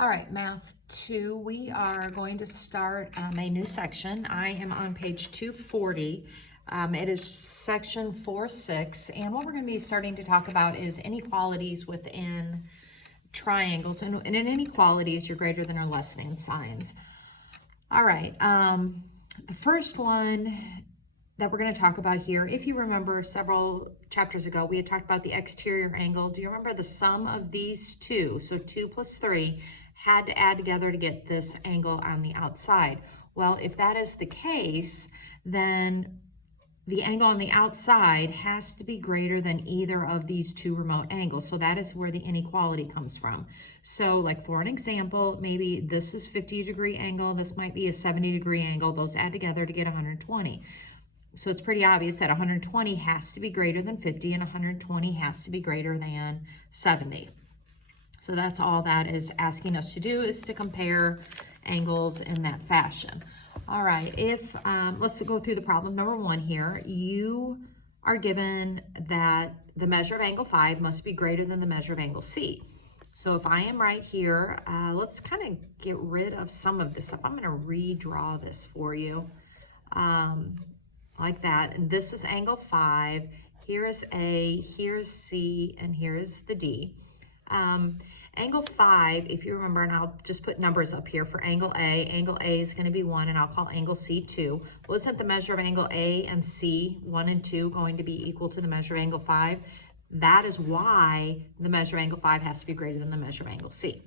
All right, Math 2, we are going to start a new section. I am on page 240. It is section 4.6, and what we're going to be starting to talk about is inequalities within triangles. And in inequalities, you're greater than or less than signs. All right, the first one that we're going to talk about here, if you remember several chapters ago, we had talked about the exterior angle. Do you remember the sum of these two, so 2 plus 3, had to add together to get this angle on the outside? Well, if that is the case, then the angle on the outside has to be greater than either of these two remote angles. So that is where the inequality comes from. So like for an example, maybe this is 50-degree angle, this might be a 70-degree angle. Those add together to get 120. So it's pretty obvious that 120 has to be greater than 50 and 120 has to be greater than 70. So that's all that is asking us to do, is to compare angles in that fashion. All right, let's go through the problem number 1 here. You are given that the measure of angle 5 must be greater than the measure of angle C. So if I am right here, let's kind of get rid of some of this stuff. I'm going to redraw this for you. Like that, and this is angle 5, here is A, here's C, and here's the D. Angle 5, if you remember, and I'll just put numbers up here for angle A is going to be 1, and I'll call angle C 2. Well, isn't the measure of angle A and C, 1 and 2, going to be equal to the measure of angle 5? That is why the measure of angle 5 has to be greater than the measure of angle C.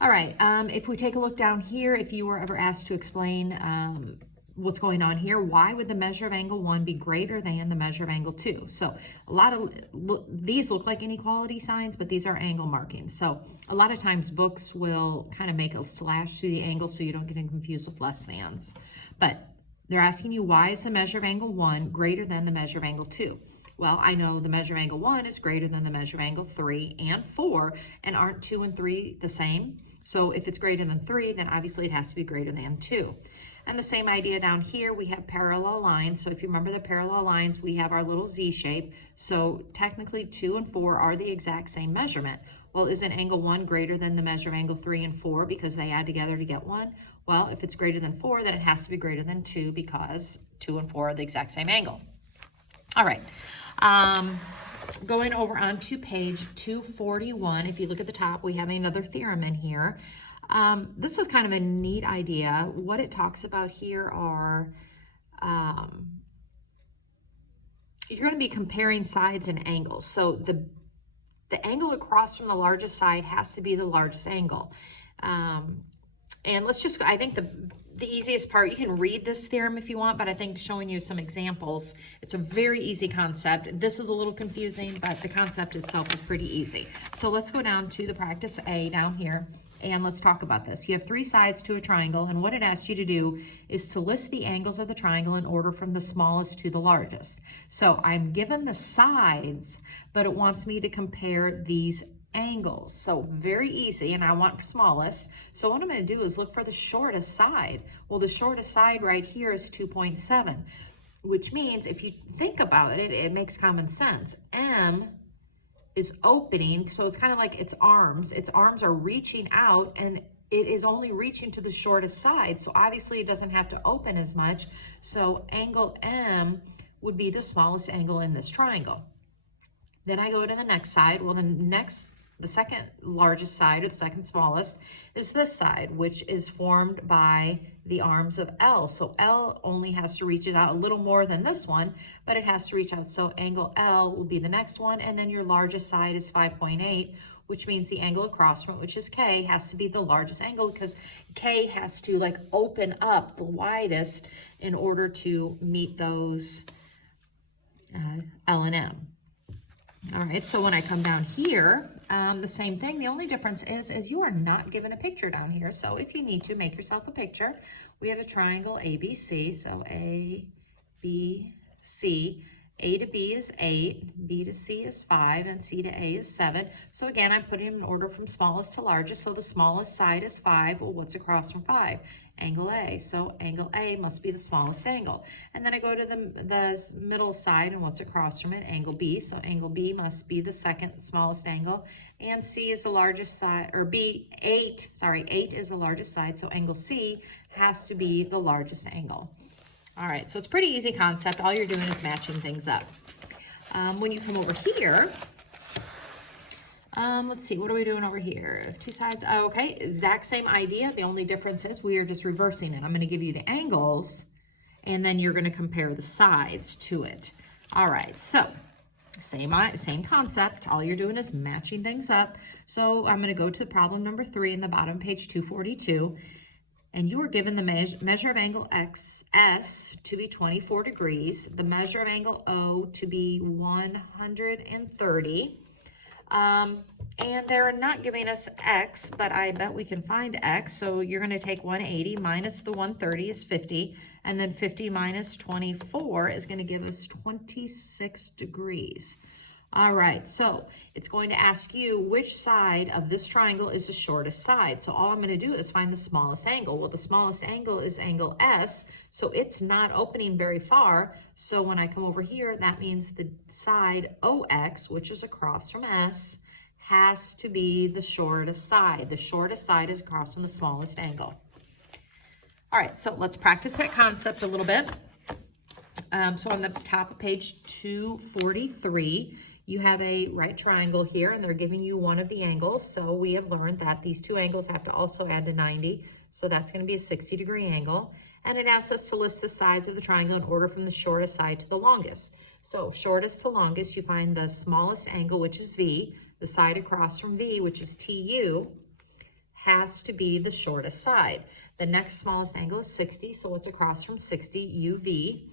All right, if we take a look down here, if you were ever asked to explain what's going on here, why would the measure of angle 1 be greater than the measure of angle 2? So a lot of these look like inequality signs, but these are angle markings. So a lot of times books will kind of make a slash through the angle so you don't get confused with less thans. But they're asking you, why is the measure of angle 1 greater than the measure of angle 2? Well, I know the measure of angle 1 is greater than the measure of angle 3 and 4, and aren't 2 and 3 the same? So if it's greater than 3, then obviously it has to be greater than 2. And the same idea down here, we have parallel lines. So if you remember the parallel lines, we have our little Z shape. So technically 2 and 4 are the exact same measurement. Well, isn't angle 1 greater than the measure of angle 3 and 4 because they add together to get 1? Well, if it's greater than 4, then it has to be greater than 2 because 2 and 4 are the exact same angle. All right. Going over onto page 241, if you look at the top, we have another theorem in here. This is kind of a neat idea. What it talks about here are, you're going to be comparing sides and angles. So the angle across from the largest side has to be the largest angle. And let's just, I think the easiest part, you can read this theorem if you want, but I think showing you some examples, it's a very easy concept. This is a little confusing, but the concept itself is pretty easy. So let's go down to the practice A down here, and let's talk about this. You have 3 sides to a triangle, and what it asks you to do is to list the angles of the triangle in order from the smallest to the largest. So I'm given the sides, but it wants me to compare these angles. So very easy, and I want smallest. So what I'm going to do is look for the shortest side. Well, the shortest side right here is 2.7, which means if you think about it, it makes common sense. M is opening, so it's kind of like its arms. Its arms are reaching out, and it is only reaching to the shortest side. So obviously it doesn't have to open as much. So angle M would be the smallest angle in this triangle. Then I go to the next side. Well, the second largest side, or the second smallest, is this side, which is formed by the arms of L. So L only has to reach out a little more than this one, but it has to reach out. So angle L will be the next one, and then your largest side is 5.8, which means the angle across from, which is K, has to be the largest angle because K has to like open up the widest in order to meet those L and M. All right, so when I come down here, the same thing. The only difference is you are not given a picture down here. So if you need to, make yourself a picture. We have a triangle ABC, so A, B, C. A to B is 8, B to C is 5, and C to A is 7. So again, I'm putting them in order from smallest to largest. So the smallest side is 5. Well, what's across from 5? Angle A. So angle A must be the smallest angle. And then I go to the middle side, and what's across from it? Angle B. So angle B must be the second smallest angle. And C is the largest side, or 8 is the largest side. So angle C has to be the largest angle. All right, so it's a pretty easy concept. All you're doing is matching things up. When you come over here, let's see, what are we doing over here? Two sides, okay, exact same idea. The only difference is we are just reversing it. I'm gonna give you the angles, and then you're gonna compare the sides to it. All right, so same concept. All you're doing is matching things up. So I'm gonna go to problem number 3 in the bottom, page 242. And you are given the measure of angle S to be 24 degrees, the measure of angle O to be 130. And they're not giving us X, but I bet we can find X. So you're going to take 180 minus the 130 is 50, and then 50 minus 24 is going to give us 26 degrees. All right, so it's going to ask you which side of this triangle is the shortest side. So all I'm going to do is find the smallest angle. Well, the smallest angle is angle S, so it's not opening very far. So when I come over here, that means the side OX, which is across from S, has to be the shortest side. The shortest side is across from the smallest angle. All right, so let's practice that concept a little bit. So on the top of page 243, you have a right triangle here, and they're giving you one of the angles. So we have learned that these two angles have to also add to 90. So that's going to be a 60-degree angle. And it asks us to list the sides of the triangle in order from the shortest side to the longest. So shortest to longest, you find the smallest angle, which is V. The side across from V, which is TU, has to be the shortest side. The next smallest angle is 60. So what's across from 60? UV.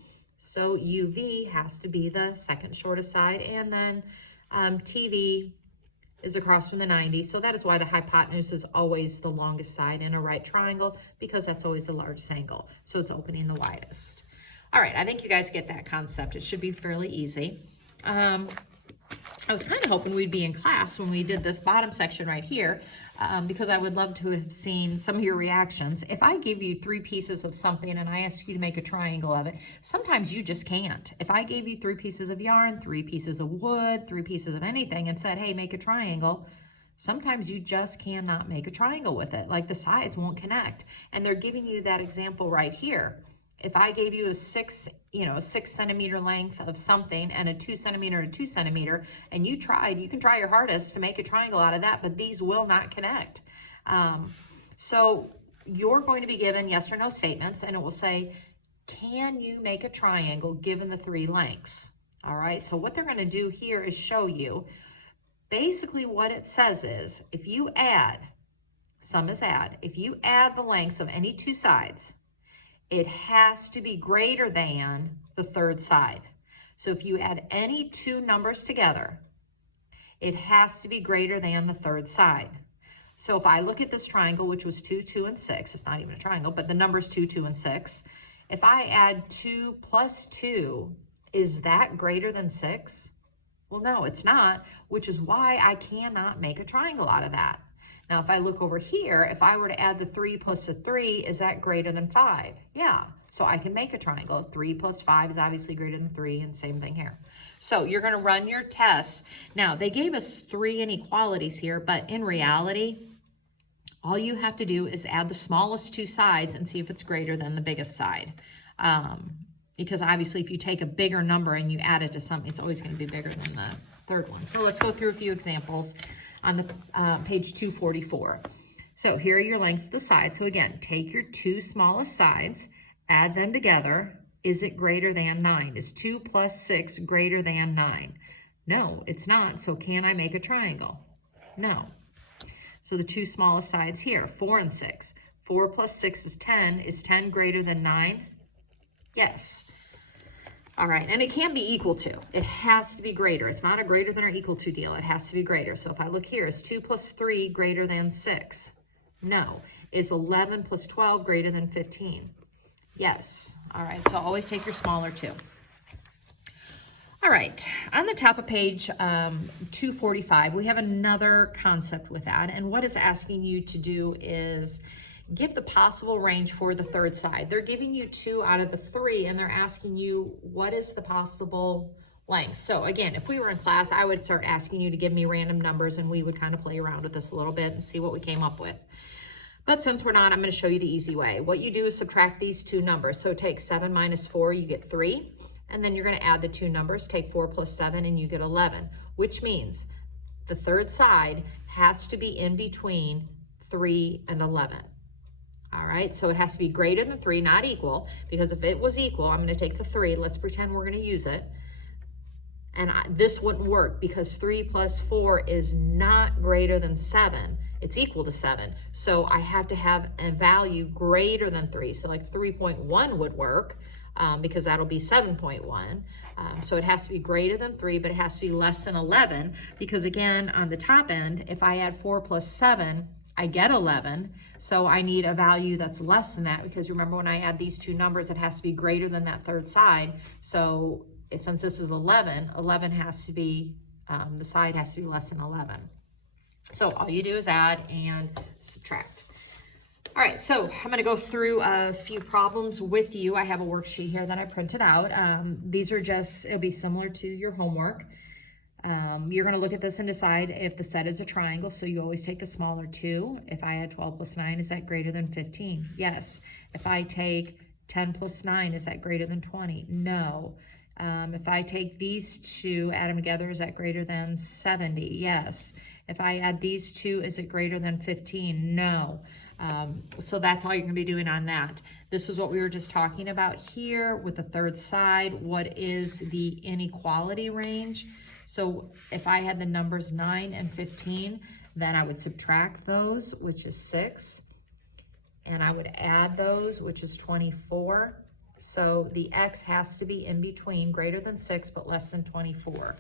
So UV has to be the second shortest side, and then TV is across from the 90. So that is why the hypotenuse is always the longest side in a right triangle, because that's always the largest angle. So it's opening the widest. All right, I think you guys get that concept. It should be fairly easy. I was kind of hoping we'd be in class when we did this bottom section right here, because I would love to have seen some of your reactions. If I give you 3 pieces of something and I ask you to make a triangle of it, sometimes you just can't. If I gave you 3 pieces of yarn, 3 pieces of wood, 3 pieces of anything and said, hey, make a triangle, sometimes you just cannot make a triangle with it. Like the sides won't connect. And they're giving you that example right here. If I gave you a 6 centimeter length of something and a 2 centimeter to 2 centimeter, and you can try your hardest to make a triangle out of that, but these will not connect. So you're going to be given yes or no statements, and it will say, can you make a triangle given the 3 lengths? All right, so what they're going to do here is show you. Basically what it says is, if you add, sum is add, if you add the lengths of any 2 sides, it has to be greater than the 3rd side. So if you add any 2 numbers together, it has to be greater than the 3rd side. So if I look at this triangle, which was 2, 2, and 6, it's not even a triangle, but the numbers 2, 2, and 6. If I add 2 plus 2, is that greater than 6? Well, no, it's not, which is why I cannot make a triangle out of that. Now, if I look over here, if I were to add the 3 plus a 3, is that greater than 5? Yeah, so I can make a triangle. 3 plus 5 is obviously greater than 3, and same thing here. So you're going to run your tests. Now, they gave us 3 inequalities here, but in reality, all you have to do is add the smallest 2 sides and see if it's greater than the biggest side. Because obviously, if you take a bigger number and you add it to something, it's always going to be bigger than the 3rd one. So let's go through a few examples on the page 244. So here are your length of the sides. So again, take your 2 smallest sides, add them together. Is it greater than 9? Is 2 plus 6 greater than 9? No, it's not. So can I make a triangle? No. So the 2 smallest sides here, 4 and 6. 4 plus 6 is 10. Is 10 greater than 9? Yes. All right, and it can be equal to. It has to be greater. It's not a greater than or equal to deal. It has to be greater. So if I look here, is 2 plus 3 greater than 6? No. Is 11 plus 12 greater than 15? Yes. All right, so always take your smaller 2. All right, on the top of page 245, we have another concept with that. And what it's asking you to do is give the possible range for the third side. They're giving you 2 out of the 3, and they're asking you what is the possible length. So again, if we were in class, I would start asking you to give me random numbers, and we would kind of play around with this a little bit and see what we came up with. But since we're not, I'm going to show you the easy way. What you do is subtract these 2 numbers. So take 7 minus 4, you get 3. And then you're going to add the 2 numbers, take 4 plus 7, and you get 11, which means the third side has to be in between 3 and 11. All right, so it has to be greater than 3, not equal, because if it was equal, I'm going to take the 3. Let's pretend we're going to use it. And this wouldn't work because 3 plus 4 is not greater than 7. It's equal to 7. So I have to have a value greater than 3. So like 3.1 would work. Because that'll be 7.1. So it has to be greater than 3, but it has to be less than 11, because again, on the top end, if I add 4 plus 7, I get 11. So I need a value that's less than that, because remember when I add these 2 numbers, it has to be greater than that third side. So since this is 11, 11 has to be, the side has to be less than 11. So all you do is add and subtract. All right, so I'm going to go through a few problems with you. I have a worksheet here that I printed out. These are just, it'll be similar to your homework. You're going to look at this and decide if the set is a triangle, so you always take the smaller 2. If I add 12 plus 9, is that greater than 15? Yes. If I take 10 plus 9, is that greater than 20? No. If I take these 2, add them together, is that greater than 70? Yes. If I add these 2, is it greater than 15? No. So that's all you're going to be doing on that. This is what we were just talking about here with the third side. What is the inequality range? So if I had the numbers 9 and 15, then I would subtract those, which is 6. And I would add those, which is 24. So the x has to be in between, greater than 6, but less than 24.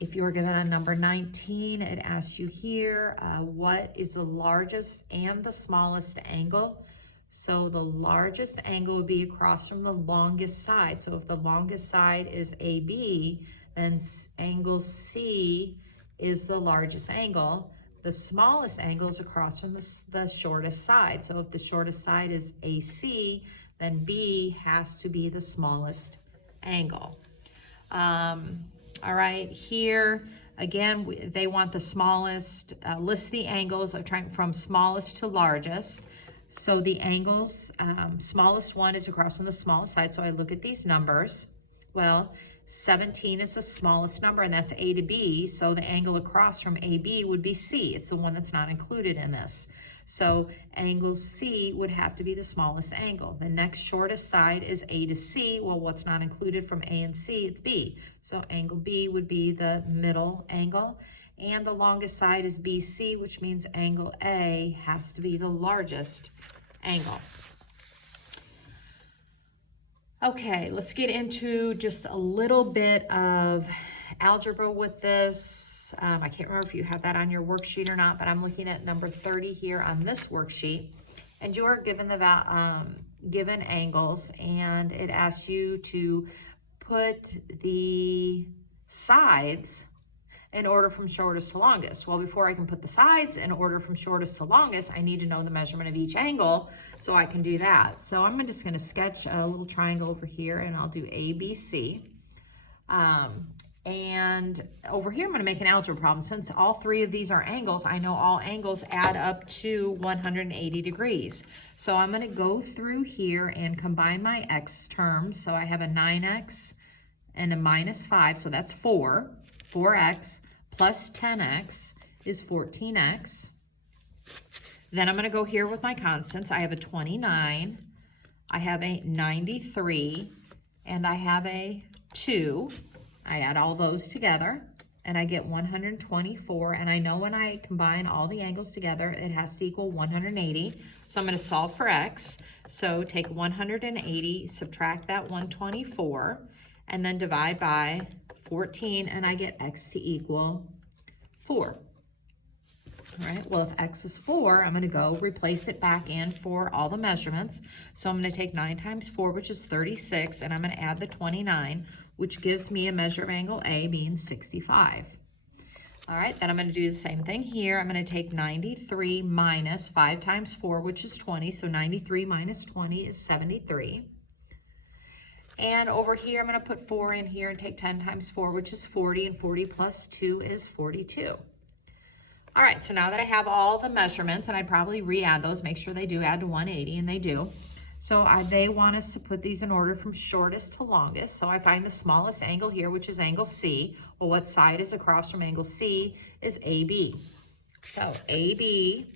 If you were given a number 19, it asks you here, what is the largest and the smallest angle? So the largest angle would be across from the longest side. So if the longest side is AB, then angle C is the largest angle. The smallest angle is across from the shortest side. So if the shortest side is AC, then B has to be the smallest angle. All right, here, again, they want the smallest, list the angles of trying from smallest to largest. So the angles, smallest one is across from the smallest side. So I look at these numbers. Well, 17 is the smallest number, and that's A to B. So the angle across from AB would be C. It's the one that's not included in this. So angle C would have to be the smallest angle. The next shortest side is A to C. Well, what's not included from A and C? It's B. So angle B would be the middle angle. And the longest side is BC, which means angle A has to be the largest angle. Okay, let's get into just a little bit of algebra with this. I can't remember if you have that on your worksheet or not, but I'm looking at number 30 here on this worksheet. And you are given the given angles, and it asks you to put the sides in order from shortest to longest. Well, before I can put the sides in order from shortest to longest, I need to know the measurement of each angle so I can do that. So I'm just going to sketch a little triangle over here, and I'll do ABC. And over here, I'm going to make an algebra problem. Since all 3 of these are angles, I know all angles add up to 180 degrees. So I'm going to go through here and combine my x terms. So I have a 9x and a minus 5, so that's 4. 4x plus 10x is 14x. Then I'm going to go here with my constants. I have a 29, I have a 93, and I have a 2. I add all those together, and I get 124. And I know when I combine all the angles together, it has to equal 180. So I'm going to solve for x. So take 180, subtract that 124, and then divide by 14, and I get x to equal 4. All right, well, if X is 4, I'm going to go replace it back in for all the measurements. So I'm going to take 9 times 4, which is 36, and I'm going to add the 29, which gives me a measure of angle A being 65. All right, then I'm going to do the same thing here. I'm going to take 93 minus 5 times 4, which is 20. So 93 minus 20 is 73. And over here, I'm going to put 4 in here and take 10 times 4, which is 40. And 40 plus 2 is 42. All right, so now that I have all the measurements, and I'd probably re-add those, make sure they do add to 180, and they do. So they want us to put these in order from shortest to longest. So I find the smallest angle here, which is angle C. Well, what side is across from angle C is AB. So AB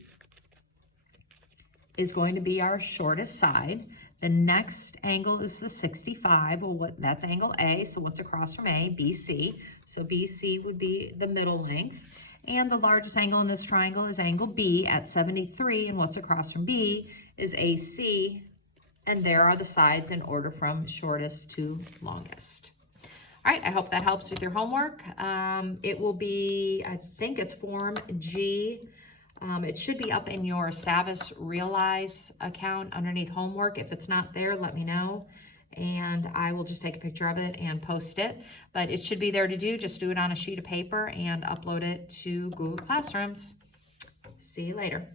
is going to be our shortest side. The next angle is the 65. Well, that's angle A, so what's across from A? BC. So BC would be the middle length. And the largest angle in this triangle is angle B at 73, and what's across from B is AC, and there are the sides in order from shortest to longest. All right, I hope that helps with your homework. It will be, I think it's Form G. It should be up in your Savvis Realize account underneath homework. If it's not there, let me know, and I will just take a picture of it and post it. But it should be there to do. Just do it on a sheet of paper and upload it to Google Classrooms. See you later.